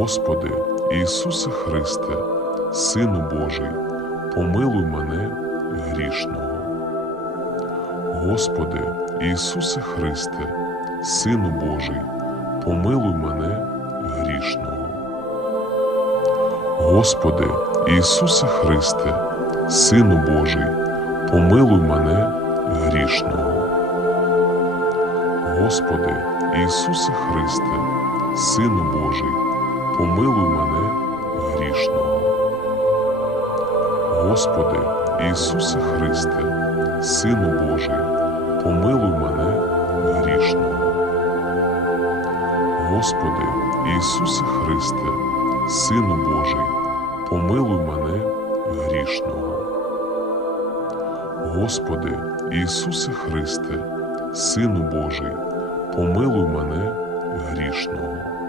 Господи, Ісусе Христе, Сину Божий, помилуй мене грішного. Господи, Ісусе Христе, Сину Божий, помилуй мене грішного. Господи, Ісусе Христе, Сину Божий, помилуй мене грішного. Господи, Ісусе Христе, Сину Божий помилуй мене грішного. Господи Ісусе Христе, Сину Божий, помилуй мене грішного. Господи Ісусе Христе, Сину Божий, помилуй мене грішного. Господи Ісусе Христе, Сину Божий, помилуй мене грішного.